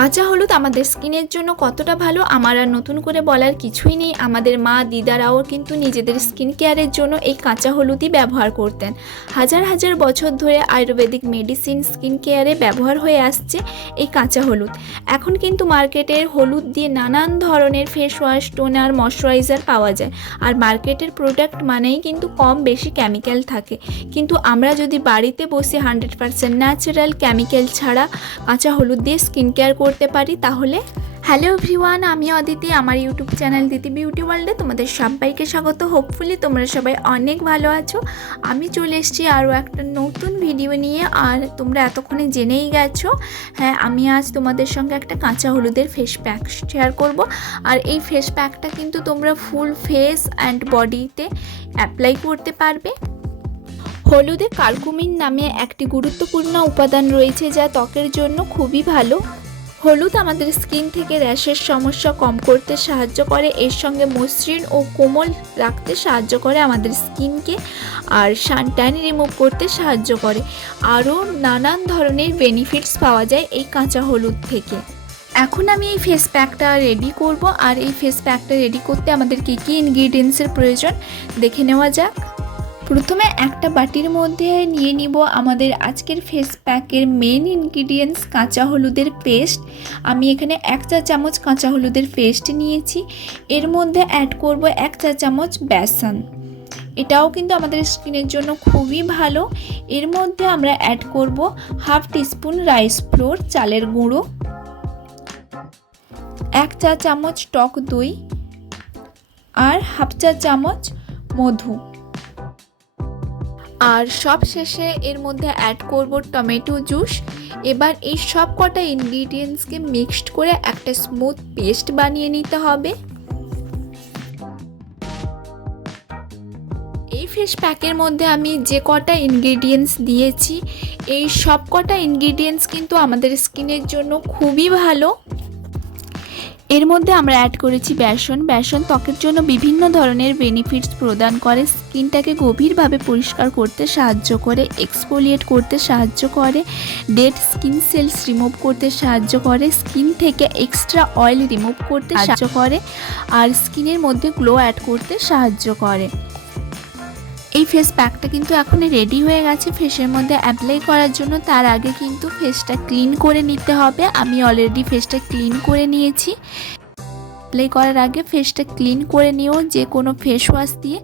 কাঁচা হলুদ আমাদের স্কিনের জন্য কতটা ভালো আমার আর নতুন করে বলার কিছুই নেই। আমাদের মা দিদারাও কিন্তু নিজেদের স্কিন কেয়ারের জন্য এই কাঁচা হলুদই ব্যবহার করতেন। হাজার হাজার বছর ধরে আয়ুর্বেদিক মেডিসিন স্কিন কেয়ারে ব্যবহার হয়ে আসছে এই কাঁচা হলুদ। এখন কিন্তু মার্কেটের হলুদ দিয়ে নানান ধরনের ফেস ওয়াশ, টোনার, ময়শ্চারাইজার পাওয়া যায়। আর মার্কেটের প্রোডাক্ট মানেই কিন্তু কম বেশি কেমিক্যাল থাকে, কিন্তু আমরা যদি বাড়িতে বসে 100% ন্যাচারাল কেমিক্যাল ছাড়া কাঁচা হলুদ দিয়ে স্কিন কেয়ার করতে পারি তাহলে। হ্যালো এভরিওয়ান, আমি অদিতি, আমার ইউটিউব চ্যানেল দিতি বিউটি ওয়ার্ল্ডে তোমাদের সবাইকে স্বাগত। হোপফুলি তোমরা সবাই অনেক ভালো আছো। আমি চলে এসেছি আরও একটা নতুন ভিডিও নিয়ে। আর তোমরা এতক্ষণে জেনেই গেছো, হ্যাঁ আমি আজ তোমাদের সঙ্গে একটা কাঁচা হলুদের ফেস প্যাক শেয়ার করব। আর এই ফেস প্যাকটা কিন্তু তোমরা ফুল ফেস অ্যান্ড বডিতে অ্যাপ্লাই করতে পারবে। হলুদে কার্কুমিন নামে একটি গুরুত্বপূর্ণ উপাদান রয়েছে যা ত্বকের জন্য খুবই ভালো। হলুদ আমাদের স্কিন থেকে র্যাশের সমস্যা কম করতে সাহায্য করে, এর সঙ্গে মসৃণ ও কোমল রাখতে সাহায্য করে আমাদের স্কিনকে, আর সানট্যান রিমুভ করতে সাহায্য করে। আরও নানান ধরনের বেনিফিটস পাওয়া যায় এই কাঁচা হলুদ থেকে। এখন আমি এই ফেস প্যাকটা রেডি করব। আর এই ফেস প্যাকটা রেডি করতে আমাদের কী কী ইনগ্রিডিয়েন্টসের প্রয়োজন দেখে নেওয়া যাক। প্রথমে একটা বাটির মধ্যে নিয়ে নিব আমাদের আজকের ফেস প্যাকের মেন ইনগ্রিডিয়েন্টস কাঁচা হলুদের পেস্ট। আমি এখানে 1 চা চামচ কাঁচা হলুদের পেস্ট নিয়েছি। এর মধ্যে অ্যাড করব 1 চা চামচ বেসন, এটাও কিন্তু আমাদের স্কিনের জন্য খুবই ভালো। এর মধ্যে আমরা অ্যাড করব 1/2 টিস্পুন রাইস ফ্লোর চালের গুঁড়ো, 1 চা চামচ টক দই আর 1/2 চা চামচ মধু। আর সব শেষে এর মধ্যে অ্যাড করব টমেটো জুস। এবার এই সব কটা ইনগ্রিডিয়েন্টসকে মিক্সড করে একটা স্মুথ পেস্ট বানিয়ে নিতে হবে। এই ফেস প্যাকের মধ্যে আমি যে কটা ইনগ্রিডিয়েন্টস দিয়েছি, এই সব কটা ইনগ্রিডিয়েন্টস কিন্তু আমাদের স্কিনের জন্য খুবই ভালো। এর মধ্যে আমরা অ্যাড করেছি বেসন। বেসন ত্বকের জন্য বিভিন্ন ধরনের বেনিফিটস প্রদান করে, স্কিনটাকে গভীরভাবে পরিষ্কার করতে সাহায্য করে, এক্সফোলিয়েট করতে সাহায্য করে, ডেড স্কিন সেলস রিমুভ করতে সাহায্য করে, স্কিন থেকে এক্সট্রা অয়েল রিমুভ করতে সাহায্য করে, আর স্কিনের মধ্যে গ্লো অ্যাড করতে সাহায্য করে। এই ফেস প্যাকটা কিন্তু এখন রেডি হয়ে গেছে ফেসের মধ্যে অ্যাপ্লাই করার জন্য। তার আগে কিন্তু ফেসটা ক্লিন করে নিতে হবে। আমি অলরেডি ফেসটা ক্লিন করে নিয়েছি। অ্যাপ্লাই করার আগে ফেসটা ক্লিন করে নিও যে কোনো ফেস ওয়াশ দিয়ে,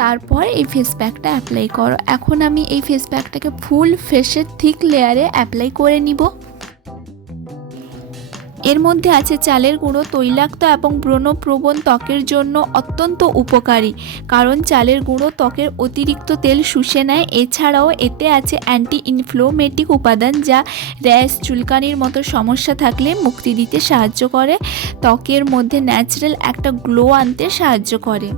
তারপর এই ফেস প্যাকটা অ্যাপ্লাই করো। এখন আমি এই ফেস প্যাকটাকে ফুল ফেসের থিক লেয়ারে অ্যাপ্লাই করে নিব। এর মধ্যে আছে চালের গুঁড়ো, তৈলাক্ত এবং ব্রণপ্রবণ ত্বকের জন্য অত্যন্ত উপকারী, কারণ চালের গুঁড়ো ত্বকের অতিরিক্ত তেল শুষে নেয়। এছাড়াও এতে আছে অ্যান্টি ইনফ্লোমেটিক উপাদান যা র্যাশ, চুলকানির মতো সমস্যা থাকলে মুক্তি দিতে সাহায্য করে, ত্বকের মধ্যে ন্যাচারাল একটা গ্লো আনতে সাহায্য করে।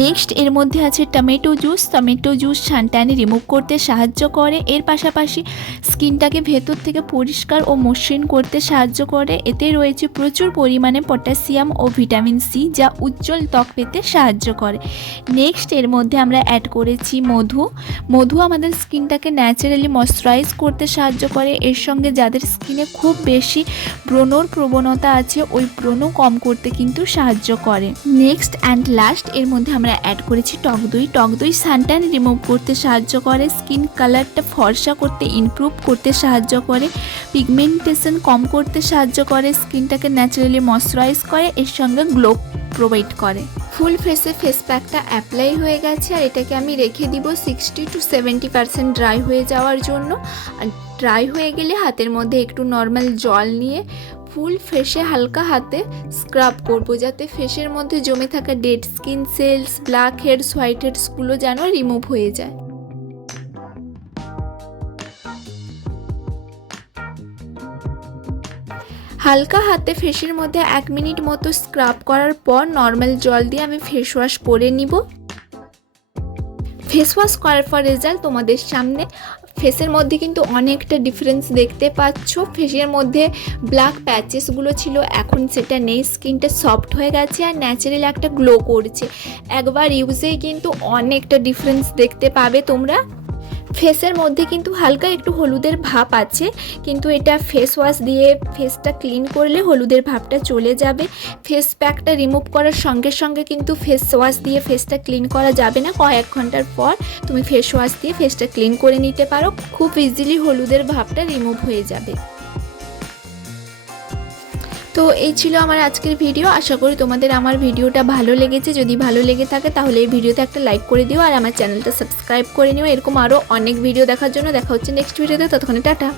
নেক্সট এর মধ্যে আছে tomato juice. Tomato juice suntan remove করতে সাহায্য করে, এর পাশাপাশি স্কিনটাকে ভেতর থেকে পরিষ্কার ও মসৃণ করতে সাহায্য করে। এতে রয়েছে প্রচুর পরিমাণে পটাশিয়াম ও ভিটামিন সি যা উজ্জ্বল ত্বক পেতে সাহায্য করে। নেক্সট এর মধ্যে আমরা অ্যাড করেছি মধু। মধু আমাদের স্কিনটাকে ন্যাচারালি ময়শ্চারাইজ করতে সাহায্য করে, এর সঙ্গে যাদের স্কিনে খুব বেশি ব্রণর প্রবণতা আছে ওই ব্রণ কম করতে কিন্তু সাহায্য করে। নেক্সট অ্যান্ড লাস্ট এর মধ্যে আমরা অ্যাড করেছি টক দই। টক দই সানট্যান রিমুভ করতে সাহায্য করে, স্কিন কালারটা ফর্সা করতে, ইমপ্রুভ করতে সাহায্য করে, পিগমেন্টেশন কম করতে সাহায্য করে, স্কিনটাকে ন্যাচারালি ময়শ্চারাইজ করে, এর সঙ্গে গ্লো প্রোভাইড করে। ফুল ফেসে ফেস প্যাকটা অ্যাপ্লাই হয়ে গেছে আর এটাকে আমি রেখে দিব 60 to 70% ড্রাই হয়ে যাওয়ার জন্য। আর ড্রাই হয়ে গেলে হাতের মধ্যে একটু নর্মাল জল নিয়ে ফুল ফেসে হালকা হাতে স্ক্রাব করব, যাতে ফেসের মধ্যে জমে থাকা dead skin cells, blackheads, হোয়াইট হেডসগুলো যেন রিমুভ হয়ে যায়। হালকা হাতে ফেসের মধ্যে 1 মিনিট মতো স্ক্রাব করার পর নর্মাল জল দিয়ে আমি ফেস ওয়াশ করে নিব। ফেস ওয়াশ করার পর রেজাল্ট তোমাদের সামনে। ফেসের মধ্যে কিন্তু অনেকটা ডিফারেন্স দেখতে পাচ্ছ। ফেসের মধ্যে ব্ল্যাক প্যাচেসগুলো ছিল, এখন সেটা নেই, স্কিনটা সফট হয়ে গেছে আর ন্যাচারাল একটা গ্লো করছে। একবার ইউজেই কিন্তু অনেকটা ডিফারেন্স দেখতে পাবে তোমরা। ফেসের মধ্যে কিন্তু হালকা একটু হলুদের ভাব আছে, কিন্তু এটা ফেস ওয়াশ দিয়ে ফেসটা ক্লিন করলে হলুদের ভাবটা চলে যাবে। ফেস প্যাকটা রিমুভ করার সঙ্গে সঙ্গে কিন্তু ফেস ওয়াশ দিয়ে ফেসটা ক্লিন করা যাবে না, কয়েক ঘন্টার পর তুমি ফেস ওয়াশ দিয়ে ফেসটা ক্লিন করে নিতে পারো, খুব ইজিলি হলুদের ভাবটা রিমুভ হয়ে যাবে। তো এই ছিল আমার আজকের ভিডিও। আশা করি তোমাদের আমার ভিডিওটা ভালো লেগেছে। যদি ভালো লেগে থাকে তাহলে এই ভিডিওতে একটা লাইক করে দিও আর আমার চ্যানেলটা সাবস্ক্রাইব করে নিও। এরকম আরও অনেক ভিডিও দেখার জন্য। দেখা হচ্ছে নেক্সট ভিডিওতে, ততক্ষণে টাটা।